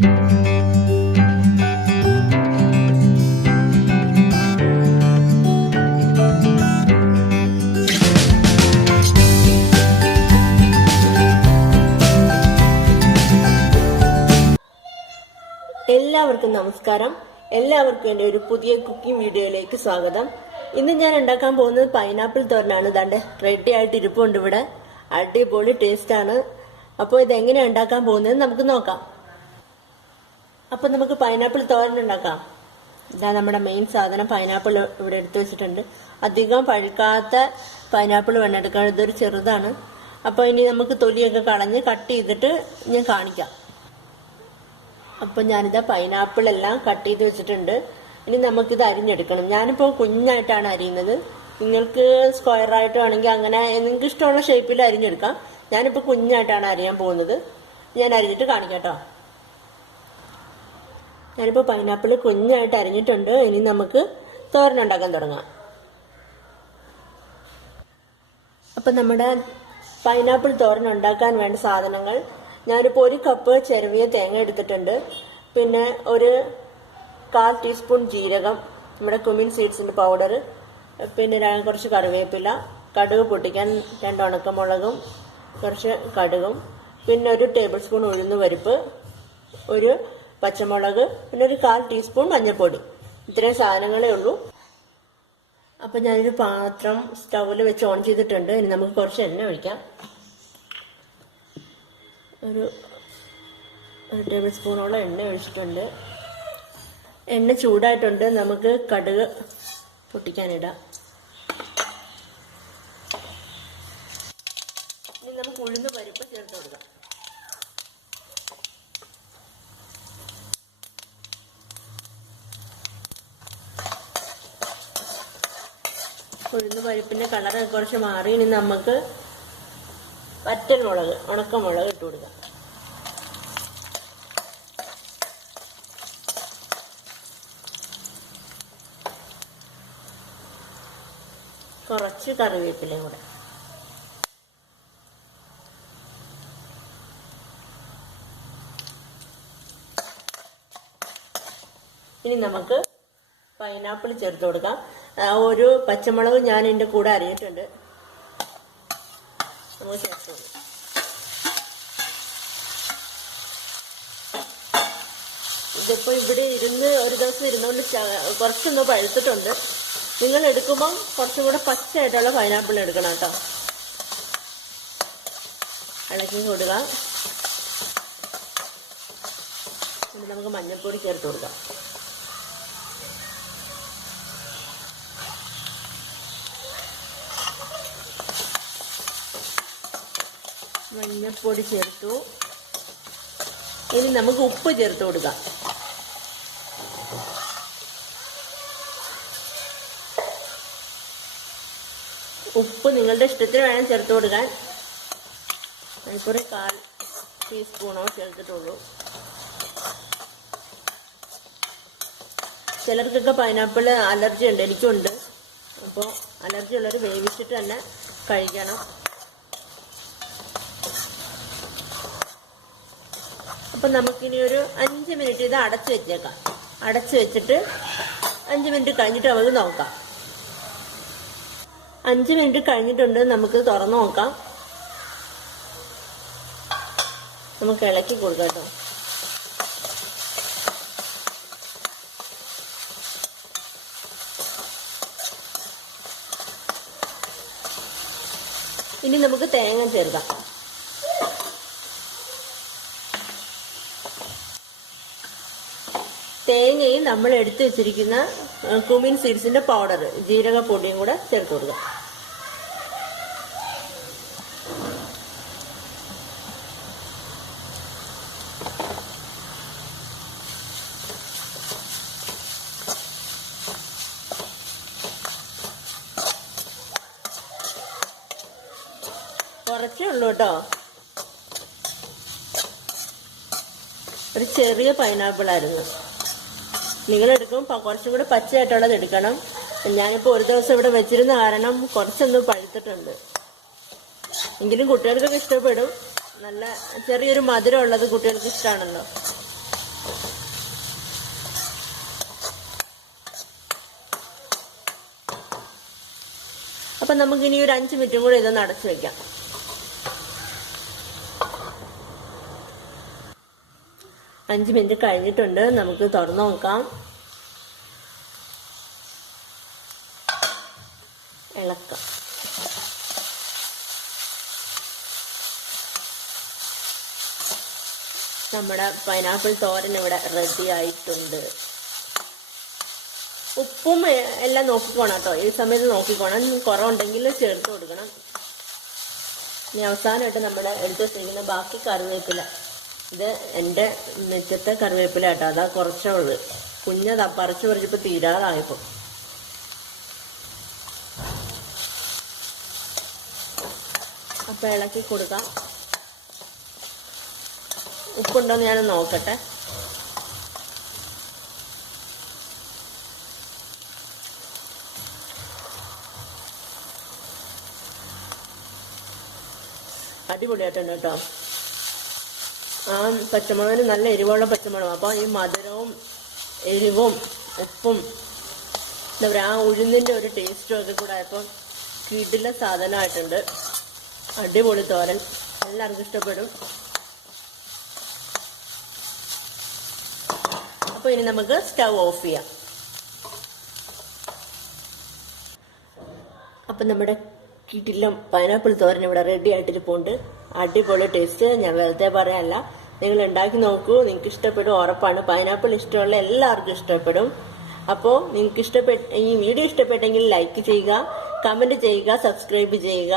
എല്ലാവർക്കും നമസ്കാരം. എല്ലാവർക്കും എൻ്റെ ഒരു പുതിയ കുക്കിംഗ് വീഡിയോയിലേക്ക് സ്വാഗതം. ഇന്ന് ഞാൻ ഉണ്ടാക്കാൻ പോകുന്നത് പൈനാപ്പിൾ തോരനാണ്. ദാണ്ടെ റെഡി ആയിട്ട് ഇരിപ്പുണ്ട് ഇവിടെ. അടിപൊളി ടേസ്റ്റ് ആണ്. അപ്പോൾ ഇതെങ്ങനെയാണ് ഉണ്ടാക്കാൻ പോകുന്നത് നമുക്ക് നോക്കാം. അപ്പൊ നമുക്ക് പൈനാപ്പിൾ തോരൻ ഉണ്ടാക്കാം. ഇതാ നമ്മുടെ മെയിൻ സാധനം പൈനാപ്പിൾ ഇവിടെ എടുത്തു വെച്ചിട്ടുണ്ട്. അധികം പഴുക്കാത്ത പൈനാപ്പിൾ വേണം എടുക്കാൻ. ഇതൊരു ചെറുതാണ്. അപ്പൊ ഇനി നമുക്ക് തൊലിയൊക്കെ കളഞ്ഞ് കട്ട് ചെയ്തിട്ട് ഞാൻ കാണിക്കാം. അപ്പൊ ഞാനിതാ പൈനാപ്പിൾ എല്ലാം കട്ട് ചെയ്ത് വെച്ചിട്ടുണ്ട്. ഇനി നമുക്കിത് അരിഞ്ഞെടുക്കണം. ഞാനിപ്പോ കുഞ്ഞായിട്ടാണ് അരിയുന്നത്. നിങ്ങൾക്ക് സ്ക്വയർ ആയിട്ട് വേണമെങ്കിൽ അങ്ങനെ നിങ്ങൾക്ക് ഇഷ്ടമുള്ള ഷേപ്പിൽ അരിഞ്ഞെടുക്കാം. ഞാനിപ്പോ കുഞ്ഞായിട്ടാണ് അരിയാൻ പോകുന്നത്. ഞാൻ അരിഞ്ഞിട്ട് കാണിക്കാം കേട്ടോ. ഞാനിപ്പോ പൈനാപ്പിൾ കുഞ്ഞായിട്ട് അരിഞ്ഞിട്ടുണ്ട്. ഇനി നമുക്ക് തോരൻ ഉണ്ടാക്കാൻ തുടങ്ങാം. അപ്പൊ നമ്മുടെ പൈനാപ്പിൾ തോരൻ ഉണ്ടാക്കാൻ വേണ്ട സാധനങ്ങൾ: ഞാനിപ്പോൾ 1 കപ്പ് ചെറുവിയ തേങ്ങ എടുത്തിട്ടുണ്ട്. പിന്നെ ഒരു 1/4 ടീസ്പൂൺ ജീരകം, നമ്മുടെ കുമിൻ സീഡ്സിന്റെ പൗഡർ, പിന്നെ കുറച്ച് കറിവേപ്പില, കടുക് പൊട്ടിക്കാൻ 2 ഉണക്കമുളകും കുറച്ച് കടുകും, പിന്നെ ഒരു ടേബിൾ സ്പൂൺ ഉഴുന്നുപരിപ്പ്, ഒരു പച്ചമുളക്, പിന്നെ ഒരു 1/4 ടീസ്പൂൺ മഞ്ഞൾപ്പൊടി. ഇത്രയും സാധനങ്ങളേ ഉള്ളൂ. അപ്പൊ ഞാനൊരു പാത്രം സ്റ്റൗവിൽ വെച്ച് ഓൺ ചെയ്തിട്ടുണ്ട്. ഇനി നമുക്ക് കുറച്ച് എണ്ണ ഒഴിക്കാം. ഒരു ടേബിൾ സ്പൂണോളം എണ്ണ ഒഴിച്ചിട്ടുണ്ട്. എണ്ണ ചൂടായിട്ടുണ്ട്. നമുക്ക് കടുക് പൊട്ടിക്കാനിടാം. ഇനി നമുക്ക് ഉഴുന്ന് പരിപ്പ് ചേർത്ത് കൊടുക്കാം. ഉഴുന്ന് പരിപ്പിന്റെ കളർ കുറച്ച് മാറി. ഇനി നമുക്ക് വറ്റൽമുളക്, ഉണക്കമുളക് ഇട്ട് കൊടുക്കാം. കുറച്ച് കറിവേപ്പിലയും കൂടെ. ഇനി നമുക്ക് പൈനാപ്പിൾ ചേർത്ത് കൊടുക്കാം. ഒരു പച്ചമുളക് ഞാൻ ഇതിന്റെ കൂടെ അരിഞ്ഞിട്ടുണ്ട്. നമുക്ക് ചേർത്ത് കൊടുക്കാം. ഇതിപ്പോ ഇവിടെ ഒരു ദിവസം ഇരുന്നുകൊണ്ട് കുറച്ചൊന്ന് പഴുത്തിട്ടുണ്ട്. നിങ്ങൾ എടുക്കുമ്പം കുറച്ചും കൂടെ പച്ചയായിട്ടുള്ള പൈനാപ്പിൾ എടുക്കണം കേട്ടോ. ഇളക്കി കൊടുക്കുക. ഇനി നമുക്ക് മഞ്ഞൾപ്പൊടി ചേർത്ത് കൊടുക്കാം. മഞ്ഞൾപ്പൊടി ചേർത്തു. ഇനി നമുക്ക് ഉപ്പ് ചേർത്ത് കൊടുക്കാം. ഉപ്പ് നിങ്ങളുടെ ഇഷ്ടത്തിന് വേണം ചേർത്ത് കൊടുക്കാൻ. എനിക്കൊരു 1/4 ടീസ്പൂണോ ചേർത്തിട്ടുള്ളൂ. ചിലർക്കൊക്കെ പൈനാപ്പിൾ അലർജി ഉണ്ട്. എനിക്കുണ്ട്. അപ്പോൾ അലർജി ഉള്ളവർ വേവിച്ചിട്ട് തന്നെ കഴിക്കണം. അപ്പൊ നമുക്കിനി ഒരു 5 മിനിറ്റ് ഇത് അടച്ചു വെച്ചേക്കാം. അടച്ചു വെച്ചിട്ട് 5 മിനിറ്റ് കഴിഞ്ഞിട്ട് നമുക്ക് നോക്കാം. 5 മിനിറ്റ് കഴിഞ്ഞിട്ടുണ്ട്. നമുക്ക് തുറന്നു നോക്കാം. നമുക്ക് ഇളക്കി കൊടുക്കാം കേട്ടോ. ഇനി നമുക്ക് തേങ്ങ ചേർക്കാം. തേങ്ങയും നമ്മൾ എടുത്തു വെച്ചിരിക്കുന്ന കുമിൻ സീഡ്സിന്റെ പൗഡർ, ജീരകപ്പൊടിയും കൂടെ ചേർത്ത് കൊടുക്കുക. കുറച്ചേ ഉള്ളൂ കേട്ടോ. ഒരു ചെറിയ പൈനാപ്പിൾ ആയിരുന്നു. നിങ്ങൾ എടുക്കുമ്പോൾ കുറച്ചും കൂടെ പച്ചയായിട്ടുള്ളത് എടുക്കണം. ഞാനിപ്പോൾ ഒരു ദിവസം ഇവിടെ വെച്ചിരുന്ന കാരണം കുറച്ചൊന്ന് പഴുത്തിട്ടുണ്ട്. എങ്കിലും കുട്ടികൾക്കൊക്കെ ഇഷ്ടപ്പെടും. നല്ല ചെറിയൊരു മധുരം ഉള്ളത് കുട്ടികൾക്ക് ഇഷ്ടമാണല്ലോ. അപ്പൊ നമുക്കിനി ഒരു 5 മിനിറ്റും കൂടി ഇതൊന്ന് അടച്ചു വെക്കാം. 5 മിനിറ്റ് കഴിഞ്ഞിട്ടുണ്ട്. നമുക്ക് തുറന്നു നോക്കാം. ഇളക്കാം. നമ്മുടെ പൈനാപ്പിൾ തോരൻ ഇവിടെ റെഡി ആയിട്ടുണ്ട്. ഉപ്പും എല്ലാം നോക്കിക്കോണം കേട്ടോ. ഈ സമയത്ത് നോക്കിക്കോണം. കുറവുണ്ടെങ്കിൽ ചേർത്ത് കൊടുക്കണം. ഇനി അവസാനമായിട്ട് നമ്മൾ എടുത്ത് വെച്ചിരിക്കുന്ന ബാക്കി കറിവേപ്പില. ഇത് എൻ്റെ നെറ്റത്തെ കറിവേപ്പില കേട്ടോ. അതാ കുറച്ചേ ഉള്ളു. കുഞ്ഞതാ പറിച്ചപ്പോൾ തീരാതായപ്പോൾ. അപ്പം ഇളക്കി കൊടുക്കാം. ഉപ്പുണ്ടോയെന്ന് ഞാൻ നോക്കട്ടെ. അടിപൊളിയായിട്ടുണ്ട് കേട്ടോ. ആ പച്ചമുളകിന് നല്ല എരിവുള്ള പച്ചമുളക്. അപ്പോൾ ഈ മധുരവും എരിവും ഉപ്പും എന്താ പറയുക, ആ ഉഴുന്നിൻ്റെ ഒരു ടേസ്റ്റും ഒക്കെ കൂടെ ആയപ്പോൾ കിടില സാധനമായിട്ടുണ്ട്. അടിപൊളി തോരൻ. എല്ലാവർക്കും ഇഷ്ടപ്പെടും. അപ്പോൾ ഇനി നമുക്ക് സ്റ്റവ് ഓഫ് ചെയ്യാം. അപ്പം നമ്മുടെ കിടിലം പൈനാപ്പിൾ തോരൻ ഇവിടെ റെഡി ആയിട്ടിരിപ്പുണ്ട്. അടിപൊളി ടേസ്റ്റ്. ഞാൻ വെറുതെ പറയാനല്ല, നിങ്ങൾ ഉണ്ടാക്കി നോക്കൂ. നിങ്ങൾക്ക് ഇഷ്ടപ്പെടും, ഉറപ്പാണ്. പൈനാപ്പിൾ ഇഷ്ടമുള്ള എല്ലാവർക്കും ഇഷ്ടപ്പെടും. അപ്പോൾ നിങ്ങൾക്ക് ഈ വീഡിയോ ഇഷ്ടപ്പെട്ടെങ്കിൽ ലൈക്ക് ചെയ്യുക, കമന്റ് ചെയ്യുക, സബ്സ്ക്രൈബ് ചെയ്യുക,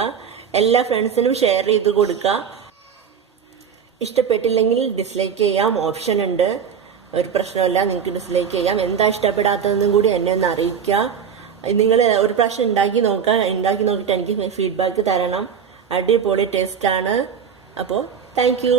എല്ലാ ഫ്രണ്ട്സിനും ഷെയർ ചെയ്ത് കൊടുക്കുക. ഇഷ്ടപ്പെട്ടില്ലെങ്കിൽ ഡിസ്ലൈക്ക് ചെയ്യാം, ഓപ്ഷൻ ഉണ്ട്. ഒരു പ്രശ്നമില്ല, നിങ്ങൾക്ക് ഡിസ്ലൈക്ക് ചെയ്യാം. എന്താ ഇഷ്ടപ്പെടാത്തതെന്നും കൂടി എന്നെ ഒന്ന് അറിയിക്കുക. നിങ്ങൾ ഒരു പ്രാവശ്യം ഉണ്ടാക്കി നോക്കിയിട്ട് എനിക്ക് ഫീഡ്ബാക്ക് തരണം. അടിപൊളി ടേസ്റ്റ് ആണ്. അപ്പോൾ താങ്ക് യു.